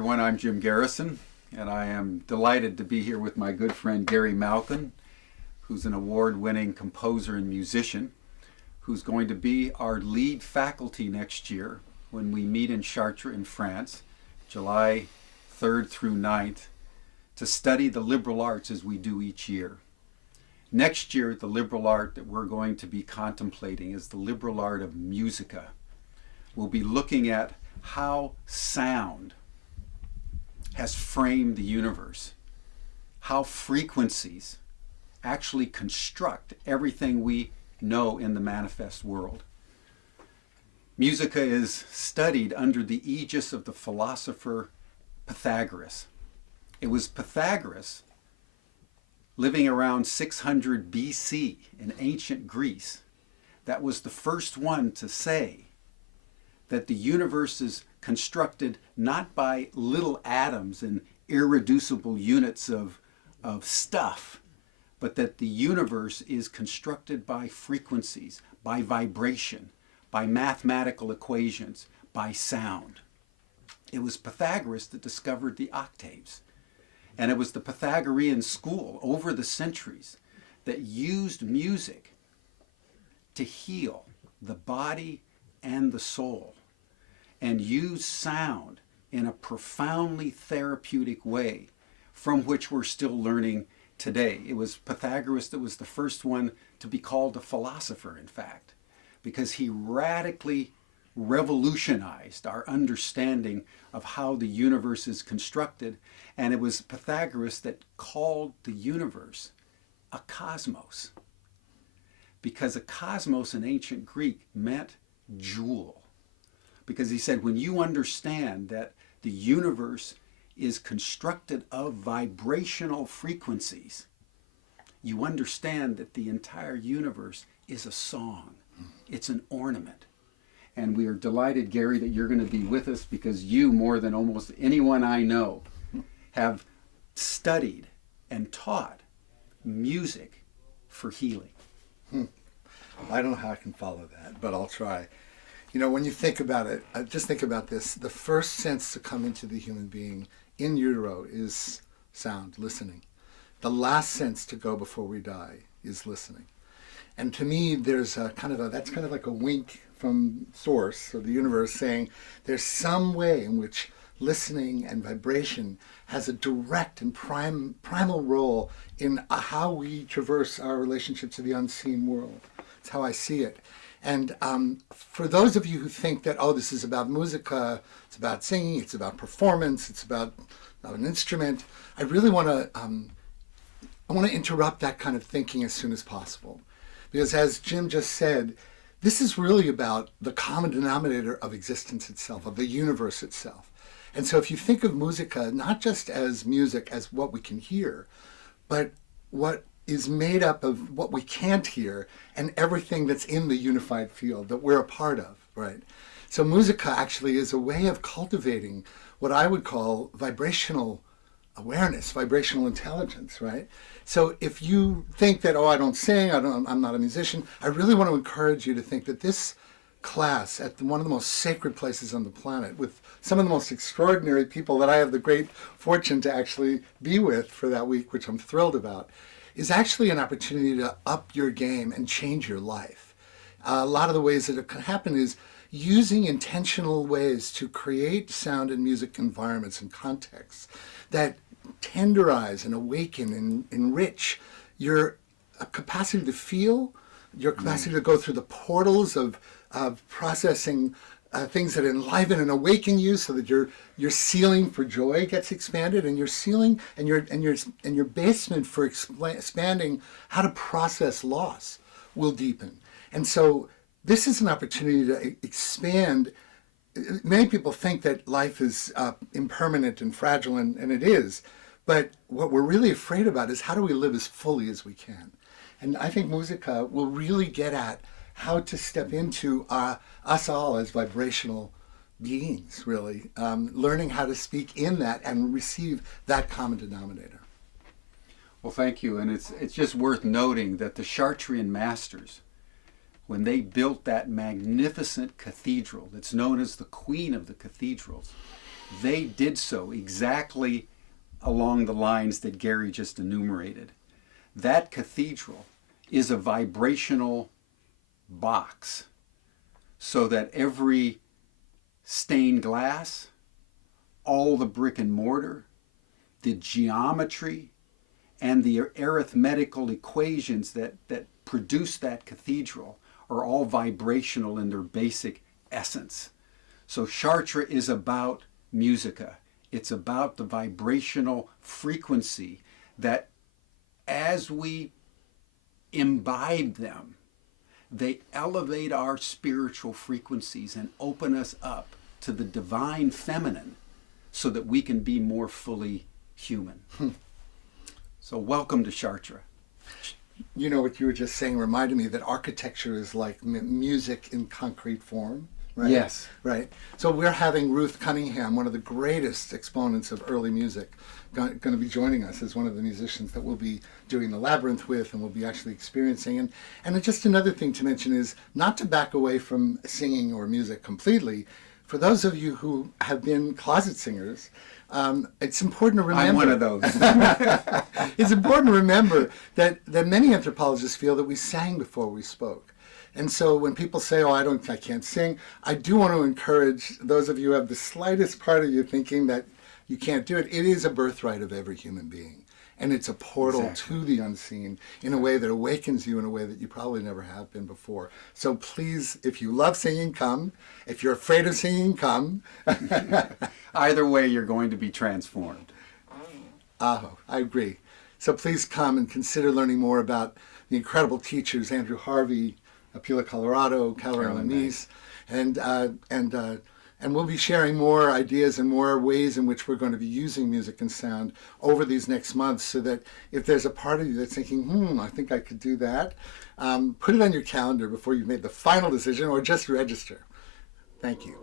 everyone. I'm Jim Garrison, and I am delighted to be here with my good friend Gary Malkin, who's an award-winning composer and musician, who's going to be our lead faculty next year when we meet in Chartres in France, July 3rd through 9th, to study the liberal arts as we do each year. Next year, the liberal art that we're going to be contemplating is the liberal art of musica. We'll be looking at how sound has framed the universe, how frequencies actually construct everything we know in the manifest world. Musica is studied under the aegis of the philosopher Pythagoras. It was Pythagoras, living around 600 BC in ancient Greece, that was the first one to say that the universe is constructed not by little atoms and irreducible units of stuff, but that the universe is constructed by frequencies, by vibration, by mathematical equations, by sound. It was Pythagoras that discovered the octaves. And it was the Pythagorean school over the centuries that used music to heal the body and the soul, and use sound in a profoundly therapeutic way from which we're still learning today. It was Pythagoras that was the first one to be called a philosopher, in fact, because he radically revolutionized our understanding of how the universe is constructed. And it was Pythagoras that called the universe a cosmos, because a cosmos in ancient Greek meant jewel. Because he said, when you understand that the universe is constructed of vibrational frequencies, you understand that the entire universe is a song. It's an ornament. And we are delighted, Gary, that you're going to be with us, because you, more than almost anyone I know, have studied and taught music for healing. I don't know how I can follow that, but I'll try. You know, when you think about it, just think about this. The first sense to come into the human being in utero is sound, listening. The last sense to go before we die is listening. And to me, there's that's kind of like a wink from source, or the universe, saying there's some way in which listening and vibration has a direct and primal role in how we traverse our relationship to the unseen world. It's how I see it. And for those of you who think that, oh, this is about musica, it's about singing, it's about performance, it's about an instrument, I really want to interrupt that kind of thinking as soon as possible. Because as Jim just said, this is really about the common denominator of existence itself, of the universe itself. And so if you think of musica not just as music, as what we can hear, but what is made up of what we can't hear and everything that's in the unified field that we're a part of, right? So musica actually is a way of cultivating what I would call vibrational awareness, vibrational intelligence, right? So if you think that, oh, I don't sing, I'm not a musician, I really want to encourage you to think that this class at one of the most sacred places on the planet, with some of the most extraordinary people that I have the great fortune to actually be with for that week, which I'm thrilled about, is actually an opportunity to up your game and change your life. A lot of the ways that it can happen is using intentional ways to create sound and music environments and contexts that tenderize and awaken and enrich your capacity to feel, your capacity to go through the portals of processing things that enliven and awaken you, so that your ceiling for joy gets expanded, and your ceiling and your basement for expanding how to process loss will deepen. And so this is an opportunity to expand. Many people think that life is impermanent and fragile, and it is. But what we're really afraid about is, how do we live as fully as we can? And I think musica will really get at how to step into us all as vibrational beings, really, learning how to speak in that and receive that common denominator. Well, thank you. And it's just worth noting that the Chartrian masters, when they built that magnificent cathedral that's known as the Queen of the Cathedrals, they did so exactly along the lines that Gary just enumerated. That cathedral is a vibrational box, so that every stained glass, all the brick and mortar, the geometry, and the arithmetical equations that produce that cathedral are all vibrational in their basic essence. So Chartres is about musica. It's about the vibrational frequency that, as we imbibe them, they elevate our spiritual frequencies and open us up to the divine feminine so that we can be more fully human. So welcome to Chartres. You know, what you were just saying reminded me that architecture is like music in concrete form, right? Yes. Right. So we're having Ruth Cunningham, one of the greatest exponents of early music, going to be joining us as one of the musicians that we'll be doing the Labyrinth with and we'll be actually experiencing. And just another thing to mention is not to back away from singing or music completely. For those of you who have been closet singers, it's important to remember. I'm one of those. It's important to remember that many anthropologists feel that we sang before we spoke. And so when people say, oh, I can't sing, I do want to encourage those of you who have the slightest part of you thinking that you can't do it. It is a birthright of every human being. And it's a portal to the unseen in a way that awakens you in a way that you probably never have been before. So please, if you love singing, come. If you're afraid of singing, come. Either way, you're going to be transformed. I agree. So please come and consider learning more about the incredible teachers, Andrew Harvey, Apila, Colorado, Carolyn Meese, and we'll be sharing more ideas and more ways in which we're going to be using music and sound over these next months, so that if there's a part of you that's thinking, I think I could do that, put it on your calendar before you've made the final decision, or just register. Thank you.